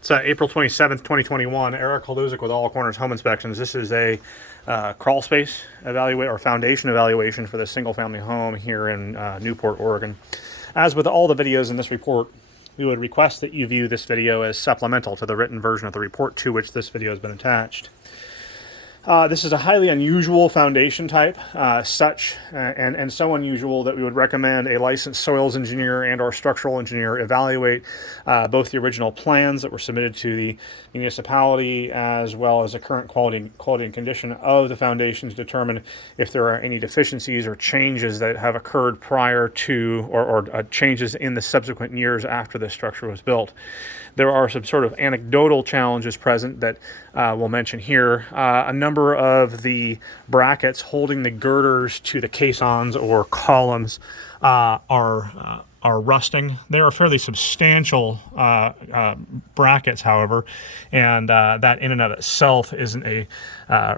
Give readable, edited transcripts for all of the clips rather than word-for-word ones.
It's April 27th, 2021. Eric Haluzik with All Corners Home Inspections. This is a crawl space evaluate or foundation evaluation for this single family home here in Newport, Oregon. As with all the videos in this report, we would request that you view this video as supplemental to the written version of the report to which this video has been attached. This is a highly unusual foundation type, and so unusual that we would recommend a licensed soils engineer and or structural engineer evaluate both the original plans that were submitted to the municipality as well as the current quality and condition of the foundation to determine if there are any deficiencies or changes that have occurred prior to or changes in the subsequent years after the structure was built. There are some sort of anecdotal challenges present that we'll mention here. A number of the brackets holding the girders to the caissons or columns are rusting. They are fairly substantial brackets, however, and that in and of itself isn't a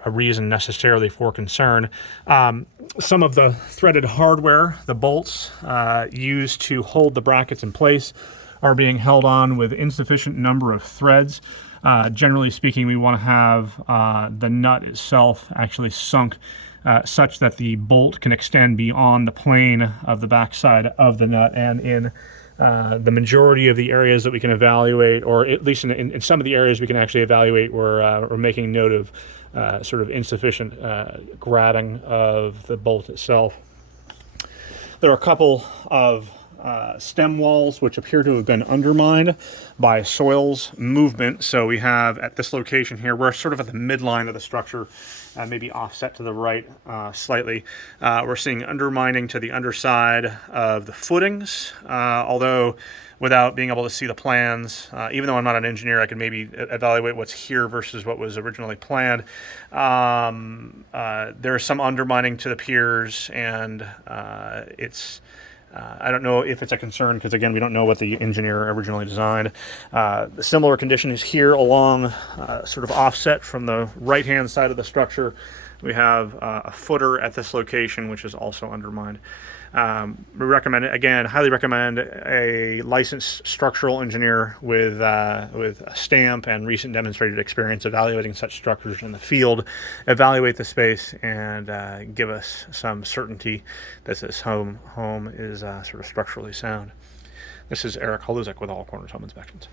reason necessarily for concern. Some of the threaded hardware, the bolts used to hold the brackets in place, are being held on with insufficient number of threads. Generally speaking, we want to have the nut itself actually sunk such that the bolt can extend beyond the plane of the backside of the nut. And in the majority of the areas that we can evaluate, or at least in some of the areas we can actually evaluate, we're making note of sort of insufficient grabbing of the bolt itself. There are a couple of stem walls which appear to have been undermined by soils movement. So we have at this location here, we're sort of at the midline of the structure, maybe offset to the right slightly. We're seeing undermining to the underside of the footings, although without being able to see the plans, even though I'm not an engineer, I can maybe evaluate what's here versus what was originally planned. There is some undermining to the piers, and I don't know if it's a concern because, again, we don't know what the engineer originally designed. The similar condition is here along sort of offset from the right-hand side of the structure. We have a footer at this location, which is also undermined. We recommend, again, highly recommend a licensed structural engineer with a stamp and recent demonstrated experience evaluating such structures in the field, evaluate the space, and give us some certainty that this home is sort of structurally sound. This is Eric Haluzik with All Corners Home Inspections.